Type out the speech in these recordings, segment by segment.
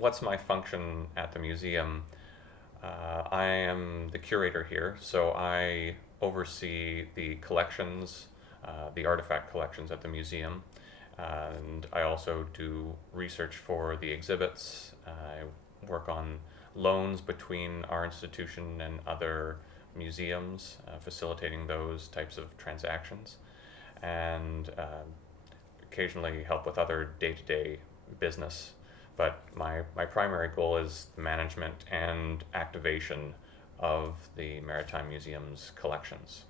what's my function at the museum? I am the curator here, so I oversee the collections, the artifact collections at the museum, and I also do research for the exhibits. I work on loans between our institution and other museums, facilitating those types of transactions, and occasionally help with other day-to-day business. But my primary goal is the management and activation of the Maritime Museum's collections.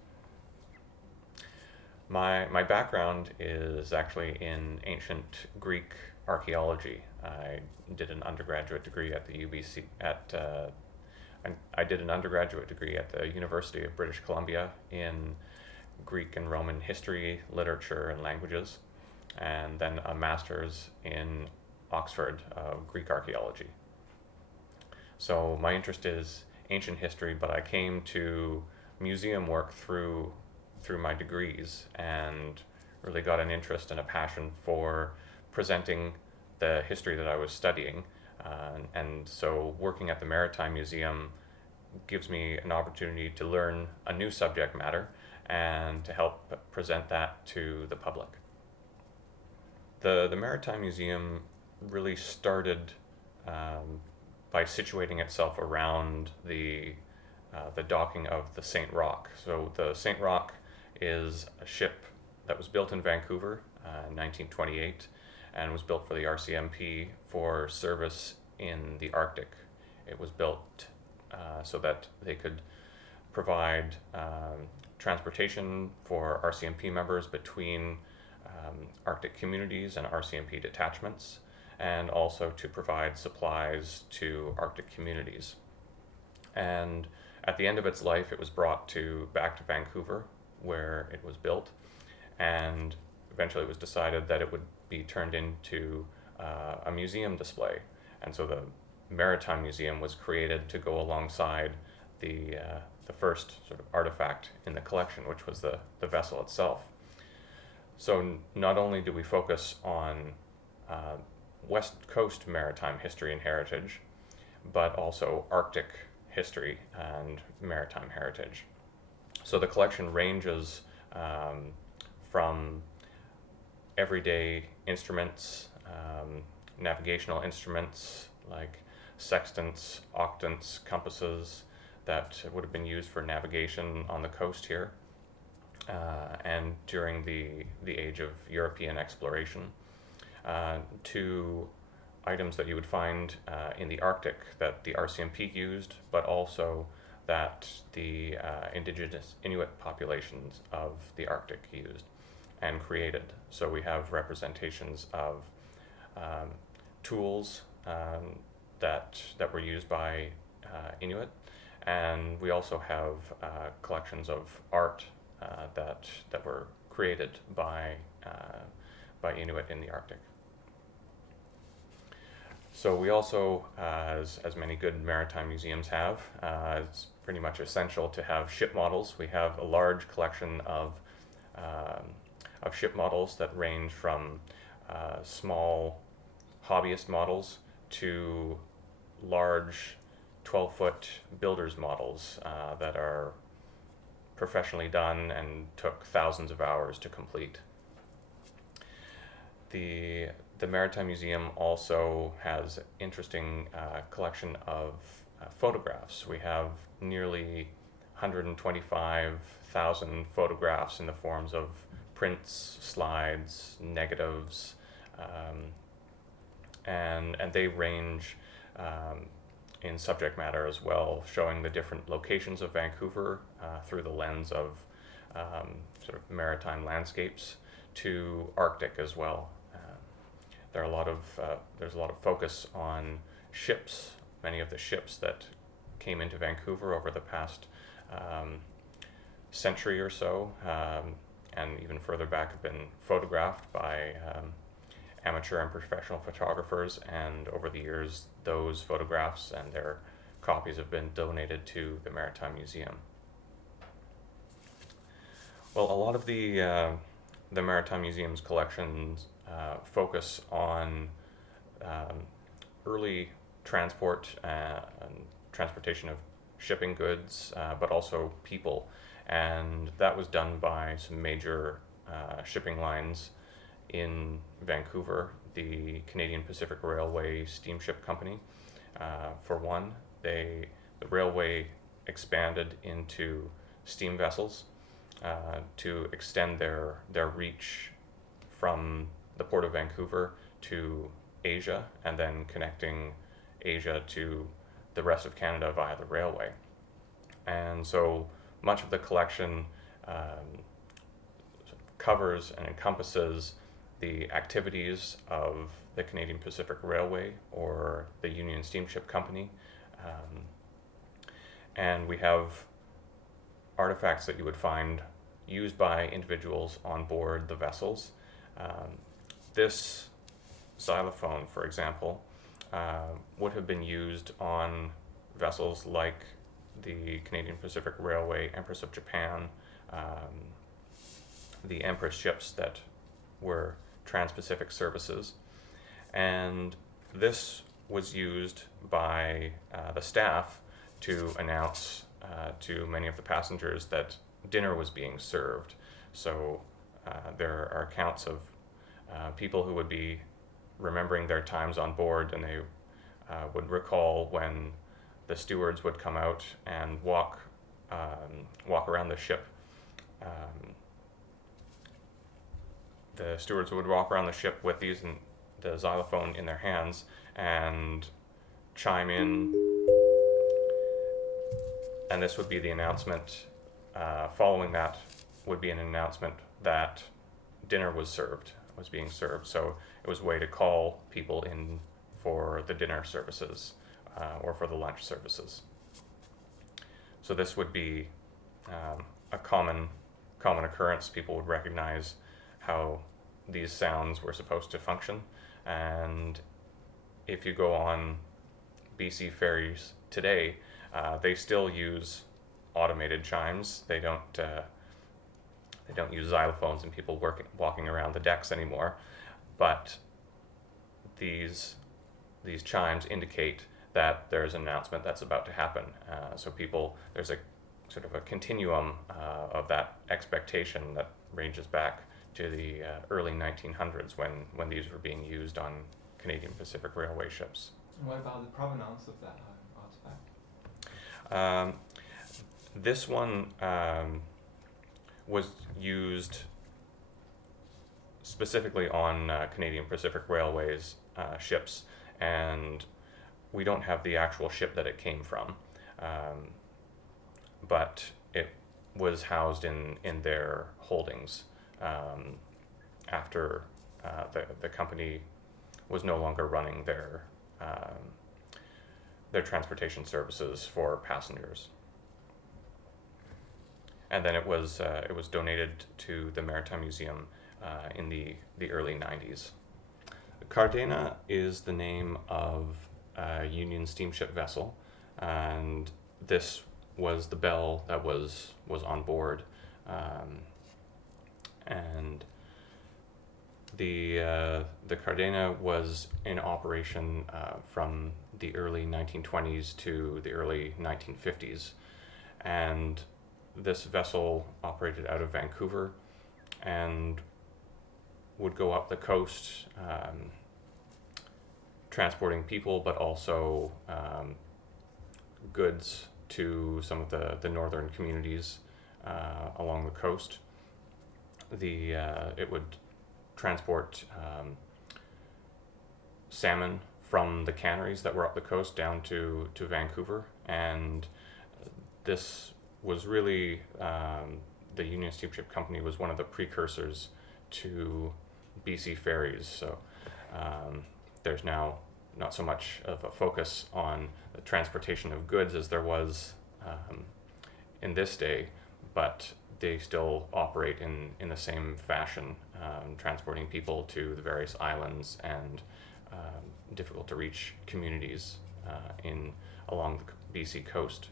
My background is actually in ancient Greek archaeology. I did an undergraduate degree at the UBC I did an undergraduate degree at the University of British Columbia in Greek and Roman history, literature, and languages, and then a master's in Oxford, Greek archaeology. So my interest is ancient history, but I came to museum work through my degrees and really got an interest and a passion for presenting the history that I was studying. And so working at the Maritime Museum gives me an opportunity to learn a new subject matter and to help present that to the public. The Maritime Museum really started by situating itself around the docking of the St. Roch. So the St. Roch is a ship that was built in Vancouver in 1928 and was built for the RCMP for service in the Arctic. It was built so that they could provide transportation for RCMP members between Arctic communities and RCMP detachments, and also to provide supplies to Arctic communities. And at the end of its life, it was brought back to Vancouver, where it was built, and eventually it was decided that it would be turned into a museum display. And so the Maritime Museum was created to go alongside the first sort of artifact in the collection, which was the vessel itself. So not only do we focus on West Coast maritime history and heritage, but also Arctic history and maritime heritage. So the collection ranges from everyday instruments, navigational instruments like sextants, octants, compasses that would have been used for navigation on the coast here, and during the age of European exploration, to items that you would find in the Arctic that the RCMP used, but also that the indigenous Inuit populations of the Arctic used and created. So we have representations of tools that were used by Inuit, and we also have collections of art that were created by Inuit in the Arctic. So we also, as many good maritime museums have, it's pretty much essential to have ship models. We have a large collection of ship models that range from small hobbyist models to large 12-foot builder's models that are professionally done and took thousands of hours to complete. The Maritime Museum also has an interesting collection of photographs. We have nearly 125,000 photographs in the forms of prints, slides, negatives, and they range in subject matter as well, showing the different locations of Vancouver through the lens of sort of maritime landscapes to Arctic as well. There's a lot of focus on ships. Many of the ships that came into Vancouver over the past century or so, and even further back, have been photographed by amateur and professional photographers, and over the years those photographs and their copies have been donated to the Maritime Museum. Well, a lot of the Maritime Museum's collections focus on early transport and transportation of shipping goods, but also people. And that was done by some major shipping lines in Vancouver, the Canadian Pacific Railway Steamship Company. For one, the railway expanded into steam vessels to extend their reach from the Port of Vancouver to Asia, and then connecting Asia to the rest of Canada via the railway. And so much of the collection covers and encompasses the activities of the Canadian Pacific Railway or the Union Steamship Company. And we have artifacts that you would find used by individuals on board the vessels. This xylophone, for example, would have been used on vessels like the Canadian Pacific Railway, Empress of Japan, the Empress ships that were trans-Pacific services. And this was used by the staff to announce to many of the passengers that dinner was being served. So there are accounts of people who would be remembering their times on board, and they would recall when the stewards would come out and walk around the ship. The stewards would walk around the ship with the xylophone in their hands and chime in, and this would be the announcement. Following that would be an announcement that dinner was being served. So it was a way to call people in for the dinner services or for the lunch services. So this would be a common occurrence. People would recognize how these sounds were supposed to function. And if you go on BC ferries today, they still use automated chimes. They don't use xylophones and people walking around the decks anymore. But these chimes indicate that there's an announcement that's about to happen. So there's a sort of a continuum of that expectation that ranges back to the early 1900s when these were being used on Canadian Pacific Railway ships. And what about the provenance of that artifact? This one was used specifically on Canadian Pacific Railway's ships, and we don't have the actual ship that it came from, but it was housed in their holdings after the company was no longer running their transportation services for passengers. And then it was donated to the Maritime Museum in the early 90s. Cardena is the name of a Union steamship vessel, and this was the bell that was on board. And the Cardena was in operation from the early 1920s to the early 1950s, and this vessel operated out of Vancouver and would go up the coast, transporting people, but also goods to some of the northern communities along the coast. It would transport salmon from the canneries that were up the coast down to Vancouver, and this was really the Union Steamship Company was one of the precursors to BC ferries. So there's now not so much of a focus on the transportation of goods as there was in this day, but they still operate in the same fashion, transporting people to the various islands and difficult to reach communities along the BC coast.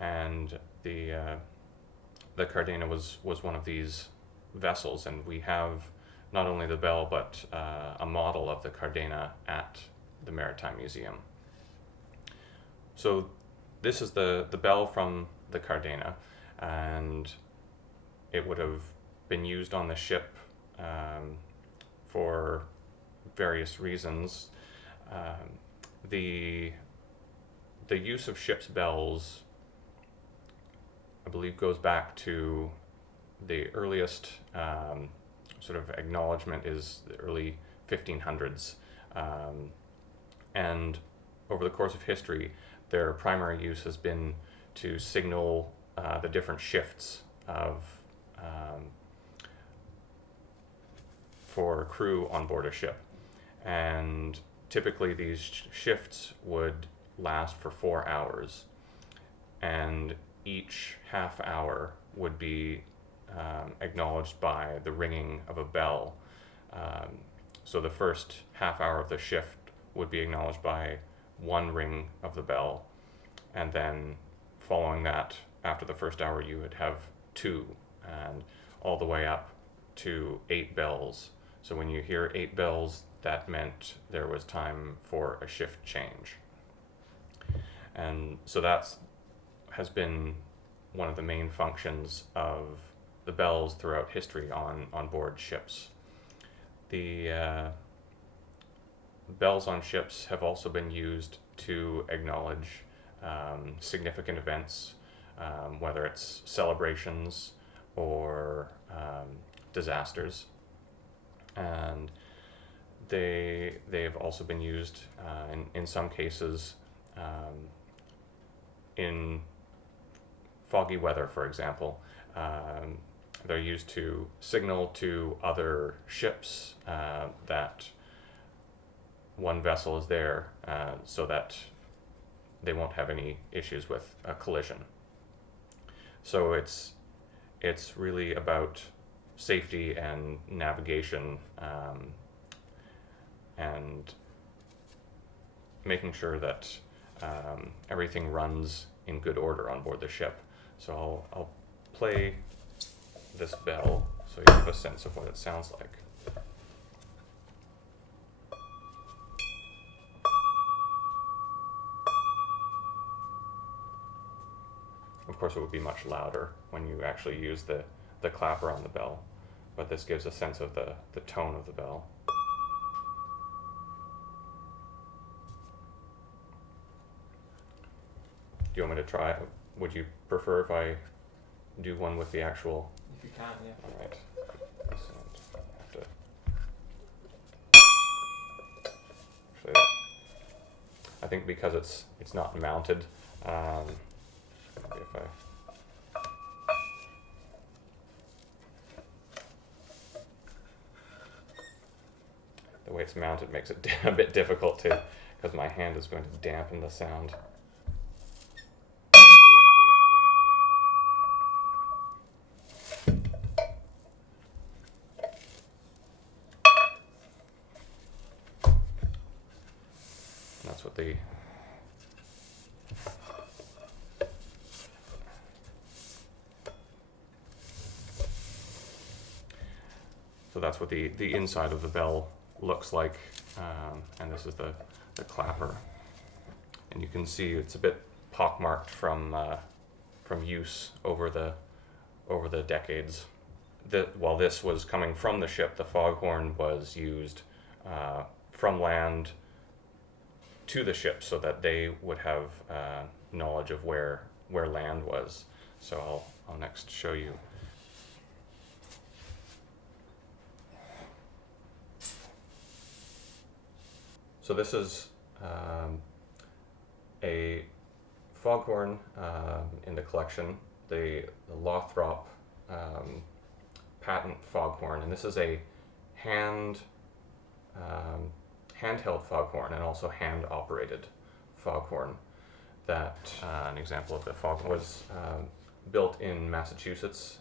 And the Cardena was one of these vessels, and we have not only the bell but a model of the Cardena at the Maritime Museum. So this is the bell from the Cardena, and it would have been used on the ship for various reasons. The use of ship's bells, I believe, goes back to the earliest sort of acknowledgement is the early 1500s, and over the course of history, their primary use has been to signal the different shifts of for crew on board a ship. And typically these shifts would last for 4 hours, and each half hour would be acknowledged by the ringing of a bell. So the first half hour of the shift would be acknowledged by one ring of the bell, and then following that, after the first hour, you would have 2, and all the way up to 8 bells. So when you hear 8 bells, that meant there was time for a shift change. And so that's has been one of the main functions of the bells throughout history on board ships. The bells on ships have also been used to acknowledge significant events, whether it's celebrations or disasters. And they've also been used in some cases in foggy weather, for example. They're used to signal to other ships that one vessel is there, so that they won't have any issues with a collision. So it's really about safety and navigation, and making sure that everything runs in good order on board the ship. So I'll play this bell so you have a sense of what it sounds like. Of course, it would be much louder when you actually use the clapper on the bell, but this gives a sense of the tone of the bell. Do you want me to try it? Would you prefer if I do one with the actual? If you can, yeah. All right. So I have to. Actually, I think because it's not mounted. Maybe if I. The way it's mounted makes it a bit difficult to, because my hand is going to dampen the sound. And that's what the that's what the inside of the bell looks like, and this is the clapper, and you can see it's a bit pockmarked from use over the decades. While this was coming from the ship, the foghorn was used from land to the ship so that they would have knowledge of where land was. So I'll next show you. So this is a foghorn in the collection, the Lothrop patent foghorn, and this is a handheld foghorn and also hand-operated foghorn. That an example of the foghorn was built in Massachusetts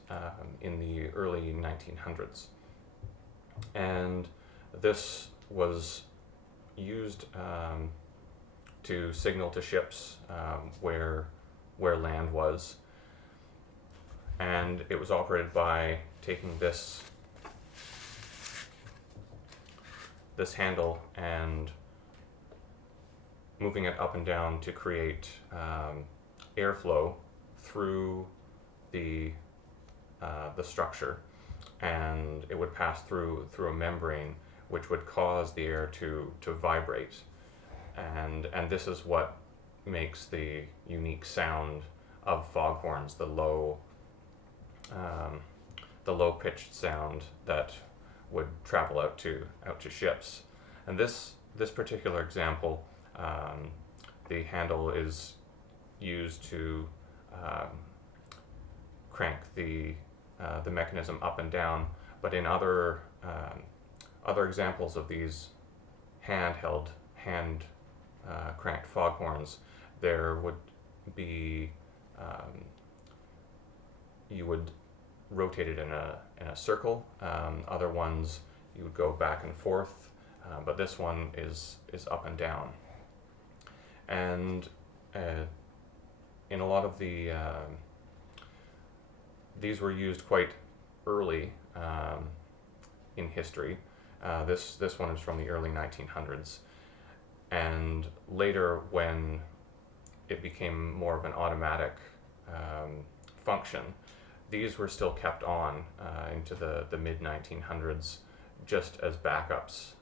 in the early 1900s, and this was used to signal to ships where land was, and it was operated by taking this handle and moving it up and down to create airflow through the structure, and it would pass through a membrane, which would cause the air to vibrate, and this is what makes the unique sound of foghorns, the low pitched sound that would travel out to ships. And this particular example, the handle is used to crank the mechanism up and down, but in other examples of these hand cranked foghorns, there would be you would rotate it in a circle. Other ones you would go back and forth, but this one is up and down. And in a lot of these were used quite early in history. This one is from the early 1900s, and later, when it became more of an automatic function, these were still kept on into the mid 1900s just as backups.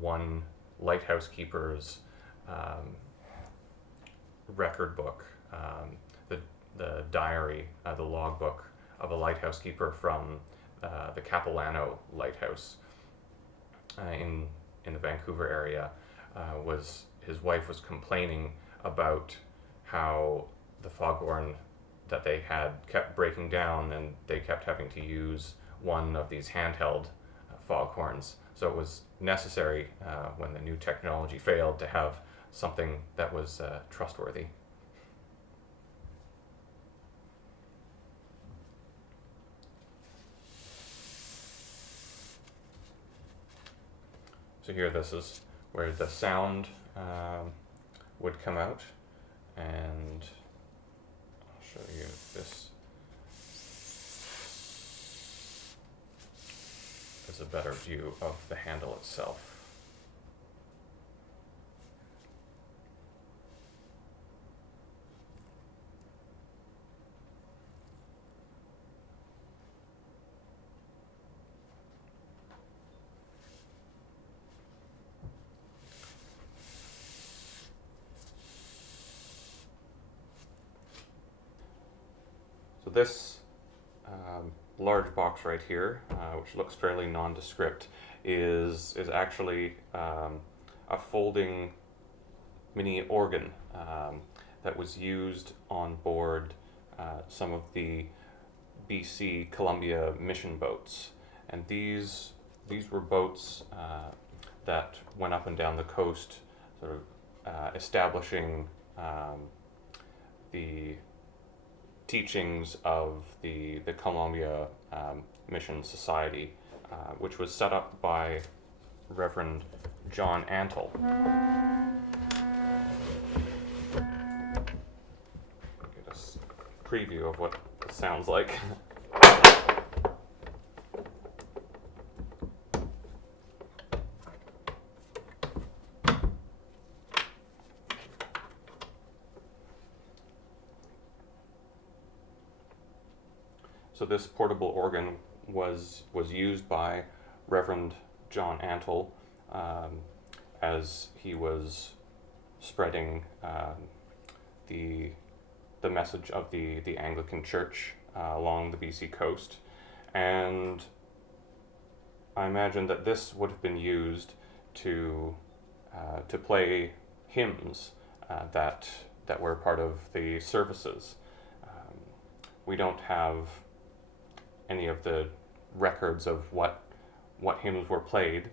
One lighthouse keeper's record book, the diary, the logbook of a lighthouse keeper from the Capilano Lighthouse in the Vancouver area, was his wife was complaining about how the foghorn that they had kept breaking down, and they kept having to use one of these handheld foghorns. So it was necessary, when the new technology failed, to have something that was trustworthy. So here, this is where the sound would come out, and I'll show you this. Is a better view of the handle itself. So this large box right here, which looks fairly nondescript, is actually a folding mini organ that was used on board some of the BC Columbia mission boats. And these were boats that went up and down the coast, sort of establishing the teachings of the Columbia Mission Society, which was set up by Reverend John Antle. Get a preview of what it sounds like. So this portable organ was used by Reverend John Antle as he was spreading the message of the Anglican Church along the BC coast, and I imagine that this would have been used to play hymns that were part of the services. We don't have any of the records of what hymns were played,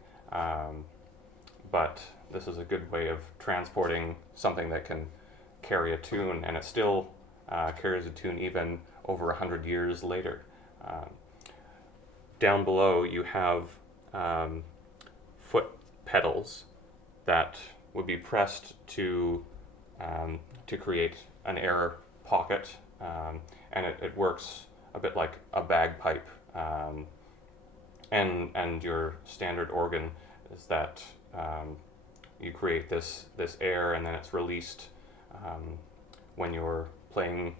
but this is a good way of transporting something that can carry a tune, and it still carries a tune even over 100 years later. Down below you have foot pedals that would be pressed to create an air pocket, and it works a bit like a bagpipe, and your standard organ is that you create this air, and then it's released when you're playing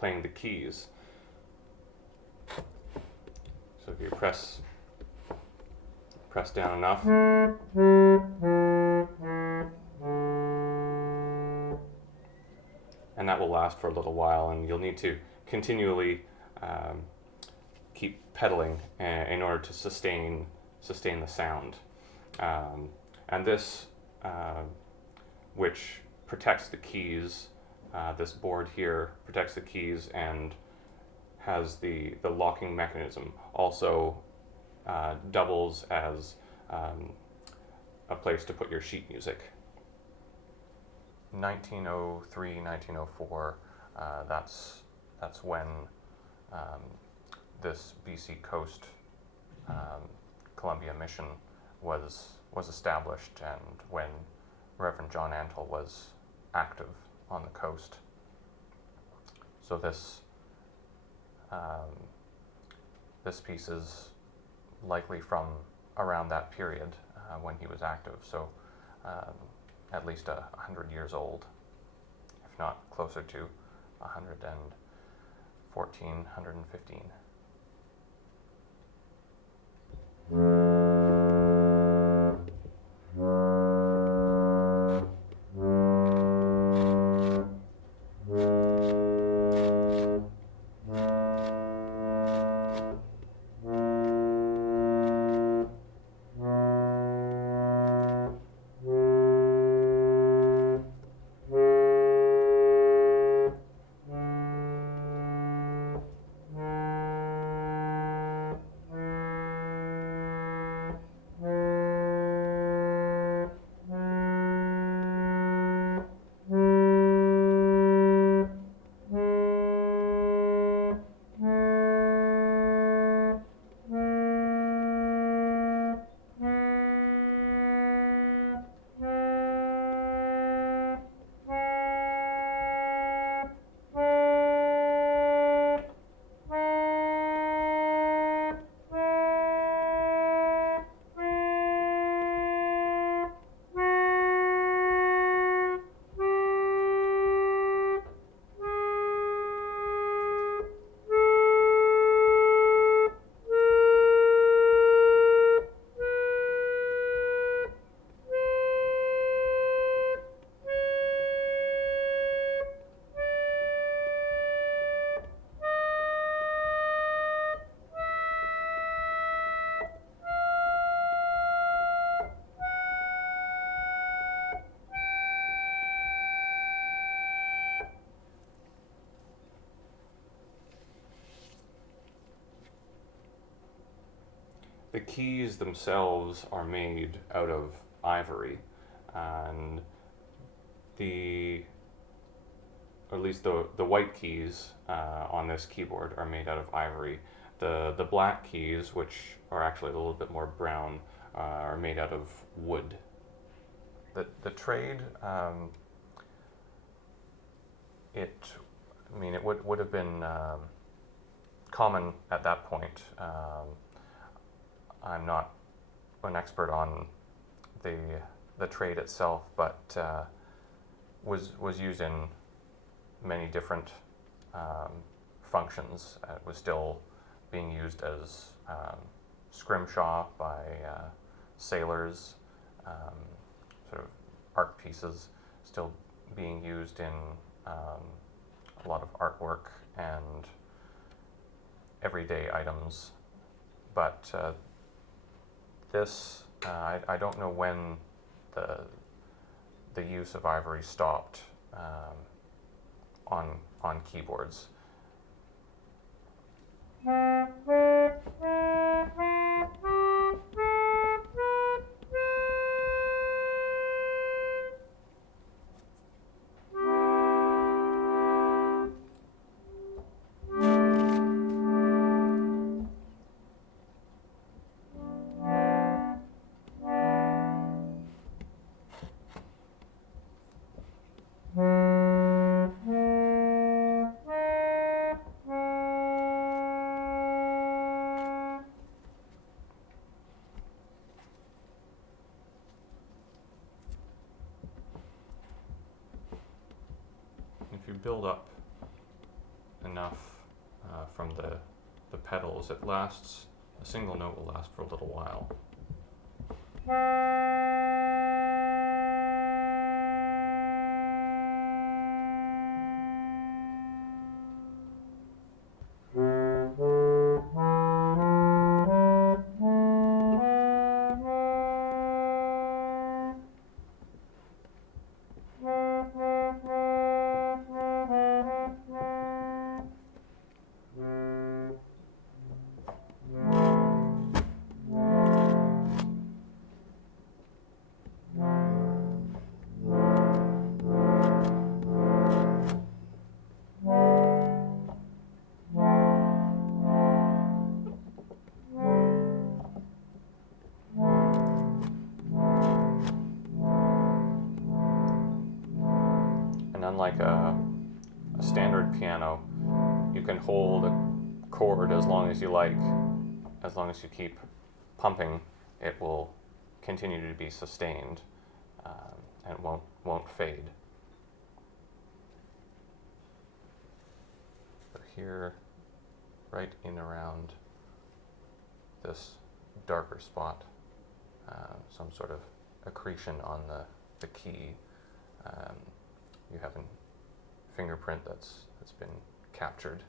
the keys. So if you press down enough, and that will last for a little while, and you'll need to continually keep pedaling in order to sustain the sound. And this, which protects the keys, this board here protects the keys and has the locking mechanism, also doubles as a place to put your sheet music. 1903, 1904, that's when this BC Coast Columbia mission was established, and when Reverend John Antle was active on the coast. So this piece is likely from around that period when he was active, so at least 100 years old, if not closer to 114, 115. The keys themselves are made out of ivory, and or at least the white keys on this keyboard are made out of ivory. The black keys, which are actually a little bit more brown, are made out of wood. The trade, it would have been common at that point. I'm not an expert on the trade itself, but was used in many different functions. It was still being used as scrimshaw by sailors, sort of art pieces, still being used in a lot of artwork and everyday items. But this, I don't know when the use of ivory stopped on keyboards. build up enough from the pedals, it lasts, a single note will last for a little while. Unlike a standard piano, you can hold a chord as long as you like. As long as you keep pumping, it will continue to be sustained and won't fade. So here, right in around this darker spot, some sort of accretion on the key. You have a fingerprint that's been captured.